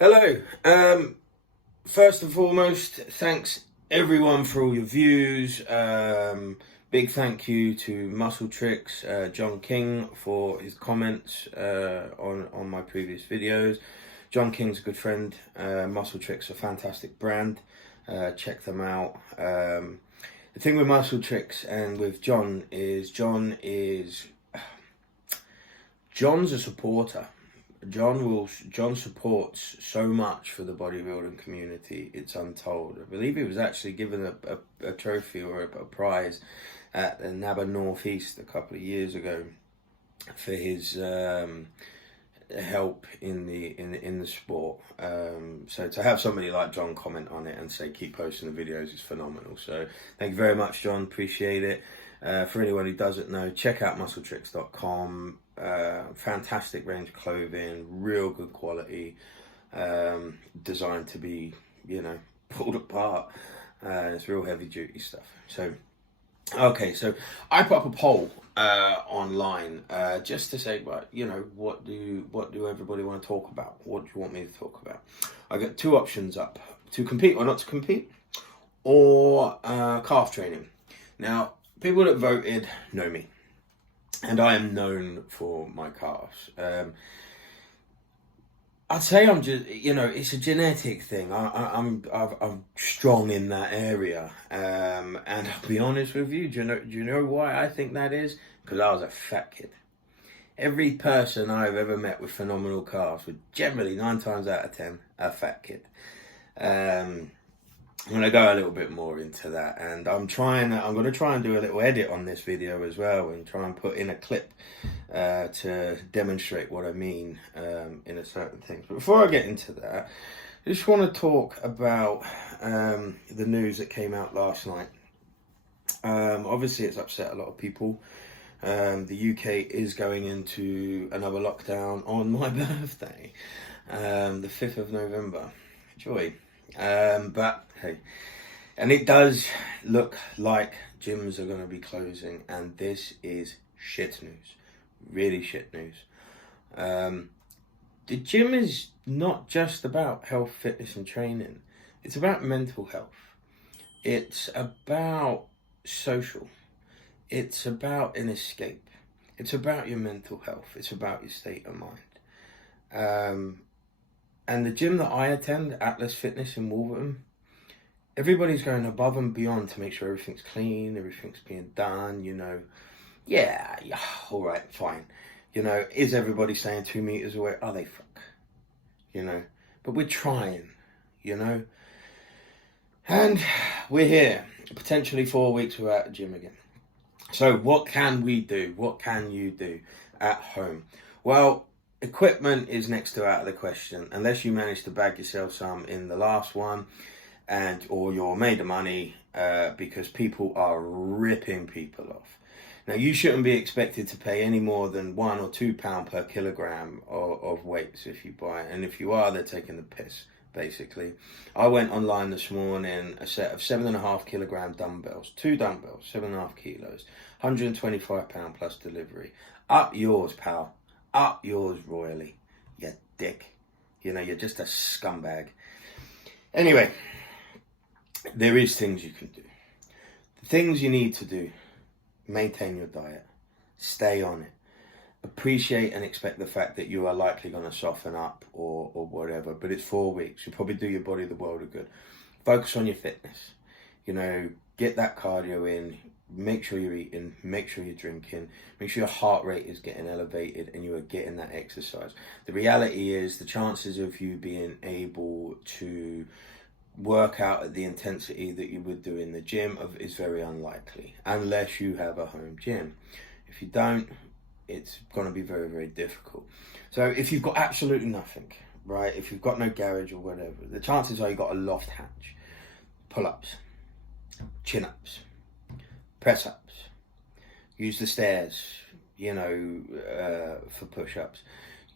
Hello. First and foremost, thanks everyone for all your views. Big thank you to muscletricks, John King, for his comments on my previous videos. John King's a good friend. Muscletricks are a fantastic brand. Check them out. The thing with muscletricks and with John's a supporter. John supports so much for the bodybuilding community. It's untold. I believe he was actually given a trophy or a prize at the Naba Northeast a couple of years ago for his help in the sport. So to have somebody like John comment on it and say keep posting the videos is phenomenal. So thank you very much, John. Appreciate it. For anyone who doesn't know, check out muscletricks.com. Fantastic range of clothing, real good quality, designed to be, pulled apart. It's real heavy duty stuff. So, okay, so I put up a poll online just to say, what do everybody want to talk about? What do you want me to talk about? I got two options up: to compete or not to compete, or calf training. Now, people that voted know me, and I am known for my calves. I'd say I'm just, it's a genetic thing. I'm strong in that area, and I'll be honest with you. Do you know why I think that is? Because I was a fat kid. Every person I've ever met with phenomenal calves was generally 9 times out of 10 a fat kid. I'm going to go a little bit more into that, and I'm going to try and do a little edit on this video as well and try and put in a clip to demonstrate what I mean in a certain things. But before I get into that, I just want to talk about the news that came out last night. Obviously, it's upset a lot of people. The UK is going into another lockdown on my birthday, the 5th of November. Joy. But hey, and it does look like gyms are going to be closing, and this is shit news, really shit news. The gym is not just about health, fitness, and training. It's about mental health. It's about social. It's about an escape. It's about your mental health. It's about your state of mind. And the gym that I attend, Atlas Fitness in Wolverton, everybody's going above and beyond to make sure everything's clean, everything's being done, Yeah, all right, fine. Is everybody staying 2 meters away? Are they fuck? But we're trying, And we're here, potentially 4 weeks without a gym again. So what can we do? What can you do at home? Well, equipment is next to out of the question, unless you manage to bag yourself some in the last one, or you're made of money, because people are ripping people off. Now, you shouldn't be expected to pay any more than £1 or £2 per kilogram of weights if you buy it, and if you are, they're taking the piss. Basically, I went online this morning, a set of 7.5 kilogram dumbbells, 2 dumbbells, 7.5 kilos, £125 plus delivery. Up yours, pal. Up yours royally, you dick. You're just a scumbag. Anyway, there is things you can do. The things you need to do: maintain your diet, stay on it, appreciate and expect the fact that you are likely going to soften up or whatever, but it's 4 weeks. You'll probably do your body the world of good. Focus on your fitness. Get that cardio in. Make sure you're eating, make sure you're drinking, make sure your heart rate is getting elevated and you are getting that exercise. The reality is the chances of you being able to work out at the intensity that you would do in the gym is very unlikely, unless you have a home gym. If you don't, it's going to be very, very difficult. So if you've got absolutely nothing, right, if you've got no garage or whatever, the chances are you've got a loft hatch, pull-ups, chin-ups, press-ups, use the stairs, for push-ups,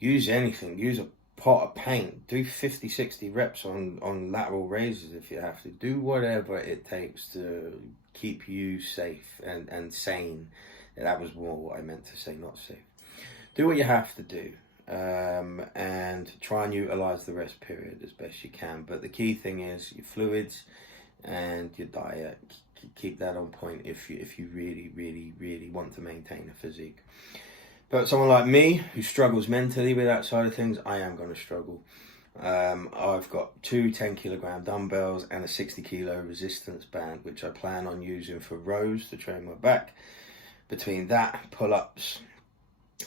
use anything, use a pot of paint, do 50, 60 reps on lateral raises if you have to, do whatever it takes to keep you safe and sane. That was more what I meant to say, not safe. Do what you have to do. and try and utilize the rest period as best you can. But the key thing is your fluids and your diet. Keep that on point if you really want to maintain a physique. But someone like me who struggles mentally with that side of things, I am going to struggle. I've got 2 10-kilogram dumbbells and a 60-kilo resistance band, which I plan on using for rows to train my back. Between that, pull-ups,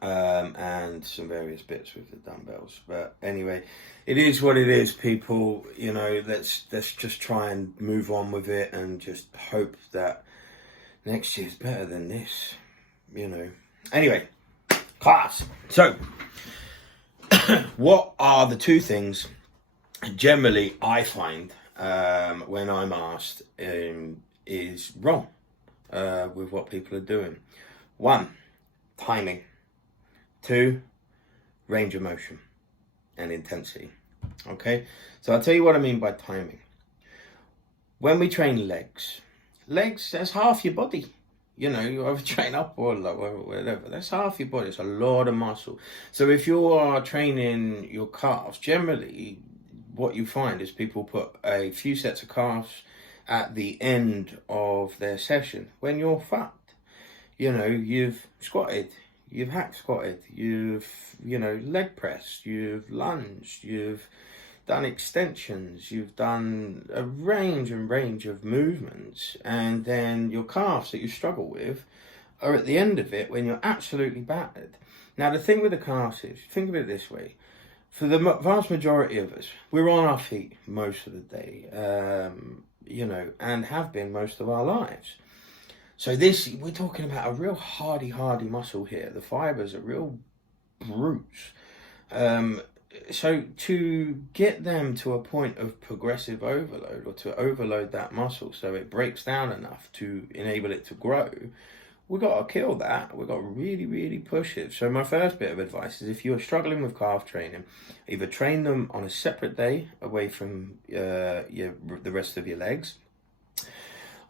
and some various bits with the dumbbells. But anyway, it is what it is, people. You know, let's just try and move on with it and just hope that next year's better than this, you know. Anyway, class. So, what are the 2 things generally I find when I'm asked is wrong with what people are doing? 1, timing. 2, range of motion and intensity. Okay, so I'll tell you what I mean by timing. When we train legs, that's half your body. You know, you either train up or lower or whatever. That's half your body. It's a lot of muscle. So if you are training your calves, generally what you find is people put a few sets of calves at the end of their session when you're fucked. You know, you've squatted, you've hack squatted, you've, you know, leg pressed, you've lunged, you've done extensions, you've done a range of movements, and then your calves that you struggle with are at the end of it when you're absolutely battered. Now, the thing with the calves is, think of it this way, for the vast majority of us, we're on our feet most of the day, you know, and have been most of our lives. So we're talking about a real hardy muscle here. The fibers are real brutes. So to get them to a point of progressive overload, or to overload that muscle so it breaks down enough to enable it to grow, we've got to kill that. We've got to really push it. So my first bit of advice is, if you're struggling with calf training, either train them on a separate day away from the rest of your legs.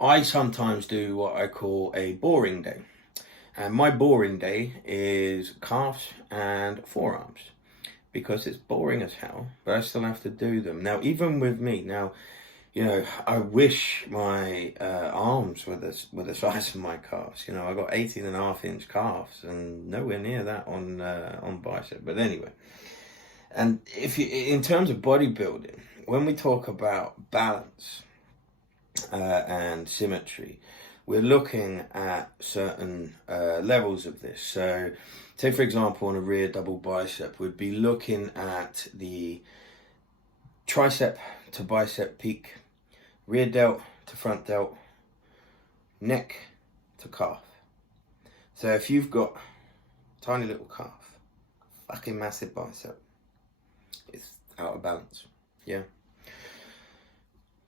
I sometimes do what I call a boring day. And my boring day is calves and forearms, because it's boring as hell, but I still have to do them. Now, even with me, you know, I wish my arms were the size of my calves. You know, I got 18.5-inch calves and nowhere near that on bicep. But anyway, and in terms of bodybuilding, when we talk about balance and symmetry, we're looking at certain levels of this. So, say for example, on a rear double bicep, we'd be looking at the tricep to bicep peak, rear delt to front delt, neck to calf. So if you've got tiny little calf, fucking massive bicep, it's out of balance, yeah?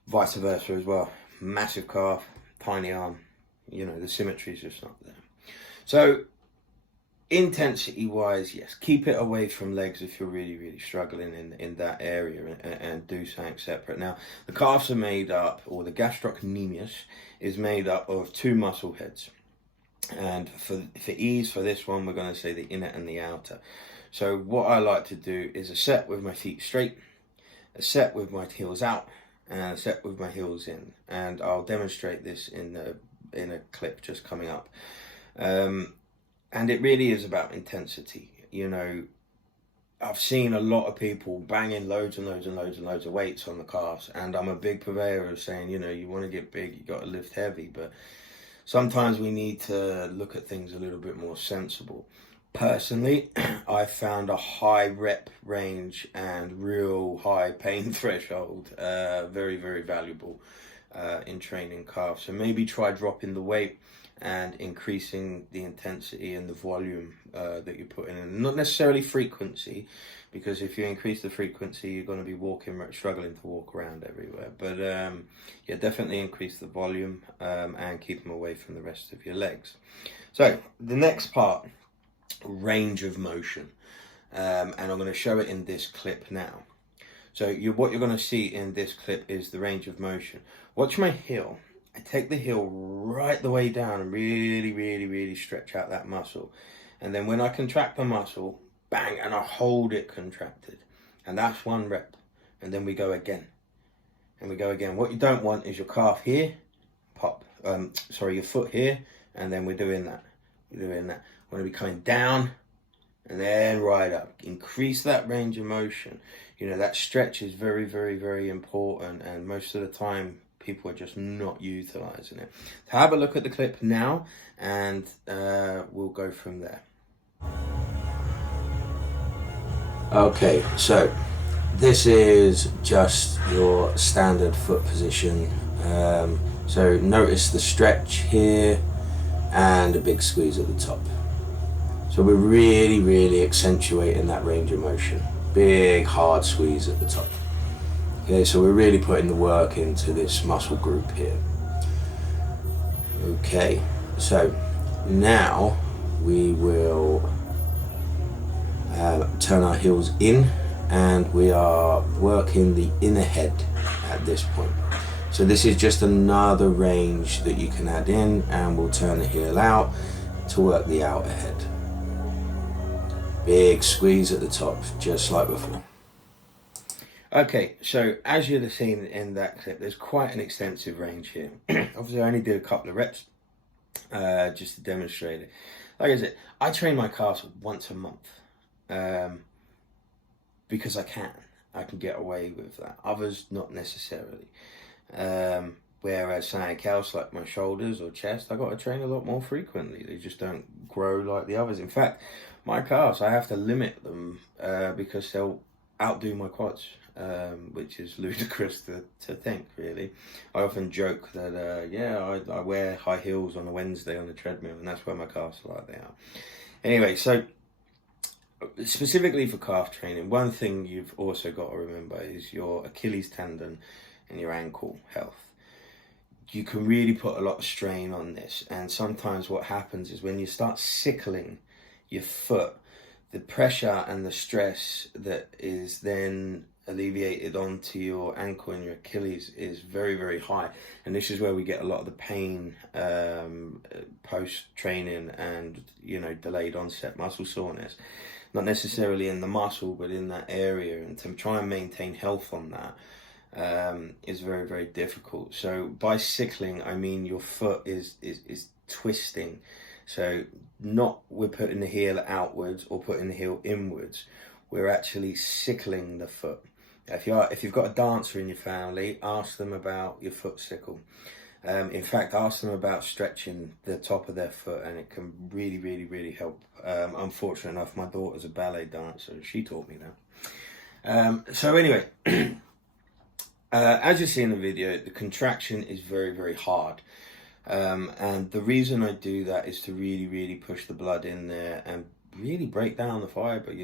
Vice versa as well. Massive calf, tiny arm, you know, the symmetry is just not there. So intensity wise, yes, keep it away from legs if you're really struggling in that area, and do something separate. Now, the calves are made up, or the gastrocnemius is made up of 2 muscle heads. And for ease for this one, we're going to say the inner and the outer. So what I like to do is a set with my feet straight, a set with my heels out, and a set with my heels in. And I'll demonstrate this in a clip just coming up. And it really is about intensity. You know, I've seen a lot of people banging loads and loads of weights on the calves, and I'm a big purveyor of saying, you know, you want to get big, you got to lift heavy, but sometimes we need to look at things a little bit more sensible. Personally, I found a high rep range and real high pain threshold very valuable in training calves. So maybe try dropping the weight and increasing the intensity and the volume that you're putting in. Not necessarily frequency, because if you increase the frequency, you're going to be struggling to walk around everywhere. But yeah, definitely increase the volume and keep them away from the rest of your legs. So the next part, range of motion, and I'm going to show it in this clip now. So what you're going to see in this clip is the range of motion. Watch my heel. I take the heel right the way down and really stretch out that muscle. And then when I contract the muscle, bang, and I hold it contracted. And that's 1 rep. And then we go again. And we go again. What you don't want is your calf here, pop, your foot here, and then we're doing that. We're doing that. We're going to be coming down and then right up. Increase that range of motion. You know, that stretch is very, very, very important, and most of the time people are just not utilizing it. So have a look at the clip now, and we'll go from there. Okay, so this is just your standard foot position. So notice the stretch here and a big squeeze at the top. So we're really, really accentuating that range of motion. Big, hard squeeze at the top. Okay, so we're really putting the work into this muscle group here. Okay, so now we will turn our heels in, and we are working the inner head at this point. So this is just another range that you can add in, and we'll turn the heel out to work the outer head. Big squeeze at the top, just like before. Okay, so as you'd have seen in that clip, there's quite an extensive range here. Obviously, I only did a couple of reps just to demonstrate it. Like I said, I train my calves once a month because I can get away with that. Others, not necessarily. Whereas saying calves like my shoulders or chest, I got to train a lot more frequently. They just don't grow like the others. In fact, my calves, I have to limit them because they'll outdo my quads, which is ludicrous to think, really. I often joke that, I wear high heels on a Wednesday on the treadmill, and that's where my calves are like they are. Anyway, so specifically for calf training, one thing you've also got to remember is your Achilles tendon and your ankle health. You can really put a lot of strain on this, and sometimes what happens is when you start sickling your foot, the pressure and the stress that is then alleviated onto your ankle and your Achilles is very, very high. And this is where we get a lot of the pain post-training and, delayed onset muscle soreness. Not necessarily in the muscle, but in that area. And to try and maintain health on that is very, very difficult. So by sickling, I mean your foot is twisting. So not we're putting the heel outwards or putting the heel inwards. We're actually sickling the foot. If you've got a dancer in your family, ask them about your foot sickle. In fact, ask them about stretching the top of their foot, and it can really, really, really help. Unfortunate enough, my daughter's a ballet dancer, and she taught me that. So anyway, as you see in the video, the contraction is very, very hard. And the reason I do that is to really, really push the blood in there and really break down the fiber.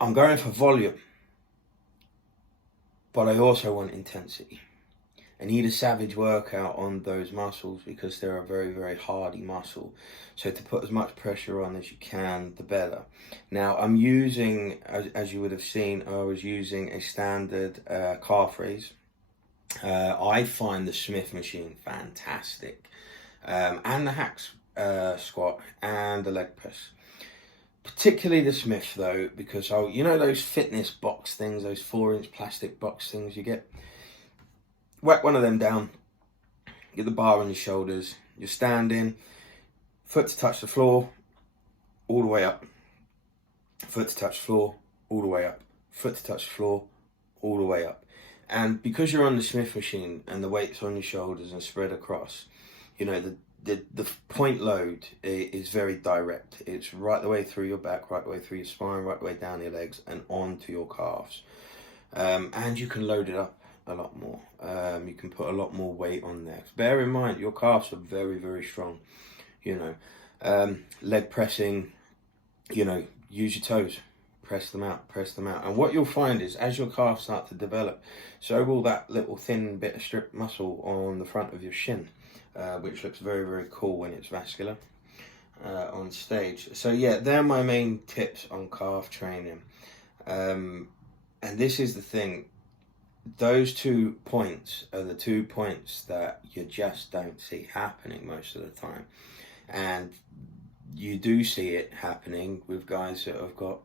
I'm going for volume, but I also want intensity. I need a savage workout on those muscles because they're a very, very hardy muscle. So to put as much pressure on as you can, the better. Now I'm using, as you would have seen, I was using a standard calf raise. I find the Smith machine fantastic, and the hack squat and the leg press. Particularly the Smith though, because those fitness box things, those 4-inch plastic box things you get. Whack one of them down, get the bar on your shoulders, you're standing, foot to touch the floor, all the way up, foot to touch the floor, all the way up, foot to touch the floor, all the way up. And because you're on the Smith machine and the weight's on your shoulders and spread across, the point load is very direct. It's right the way through your back, right the way through your spine, right the way down your legs and onto your calves. And you can load it up a lot more. You can put a lot more weight on there. Bear in mind, your calves are very, very strong. Leg pressing, use your toes. Press them out. And what you'll find is as your calves start to develop, so will that little thin bit of strip muscle on the front of your shin, which looks very, very cool when it's vascular on stage. So yeah, they're my main tips on calf training. And this is the thing. Those 2 points are the 2 points that you just don't see happening most of the time. And you do see it happening with guys that have got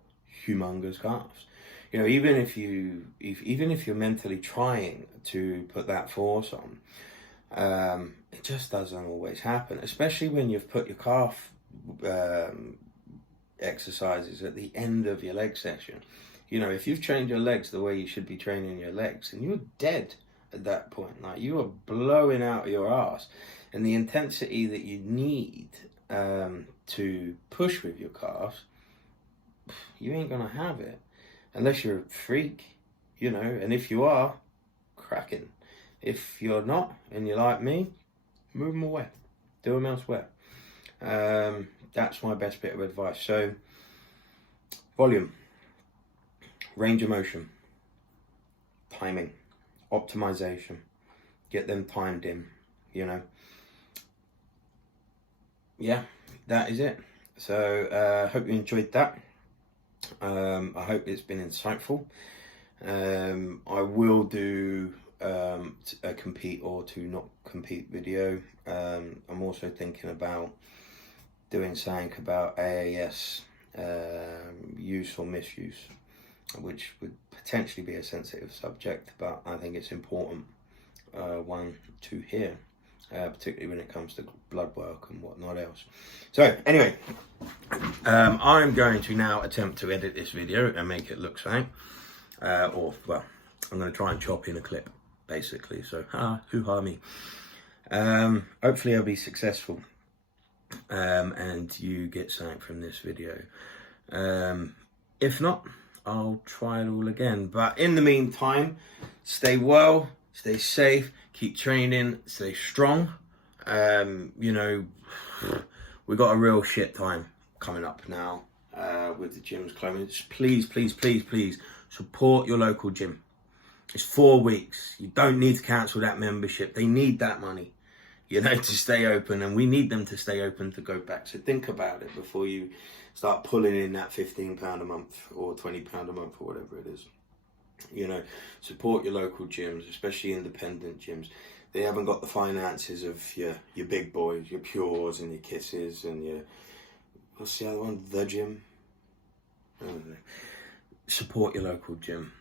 humongous calves. You know, even if you're mentally trying to put that force on, it just doesn't always happen, especially when you've put your calf exercises at the end of your leg session. You know, if you've trained your legs the way you should be training your legs, and you're dead at that point, like you are blowing out your ass, and the intensity that you need to push with your calves, you ain't gonna have it unless you're a freak, you know. And if you are, cracking. If you're not, and you're like me, move them away, do them elsewhere. That's my best bit of advice. So, volume, range of motion, timing, optimization, get them timed in, you know. Yeah, that is it. So hope you enjoyed that. I hope it's been insightful. I will do a compete or to not compete video. I'm also thinking about doing something about AAS use or misuse, which would potentially be a sensitive subject, but I think it's important one to hear, particularly when it comes to blood work and whatnot else. So anyway, I'm going to now attempt to edit this video and make it look something, or well, I'm going to try and chop in a clip basically, so hoo-ha me. Hopefully I'll be successful and you get something from this video. If not, I'll try it all again. But in the meantime, stay well, stay safe, keep training, stay strong. You know, we got a real shit time coming up now with the gyms closing. Please, please, please, please support your local gym. It's 4 weeks. You don't need to cancel that membership. They need that money, you know, to stay open, and we need them to stay open to go back. So think about it before you start pulling in that £15 a month or £20 a month or whatever it is. You know, support your local gyms, especially independent gyms. They haven't got the finances of your big boys, your Pures and your Kisses and your, what's the other one, The Gym? I don't know. Support your local gym.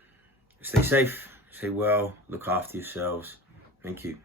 Stay safe, stay well, look after yourselves. Thank you.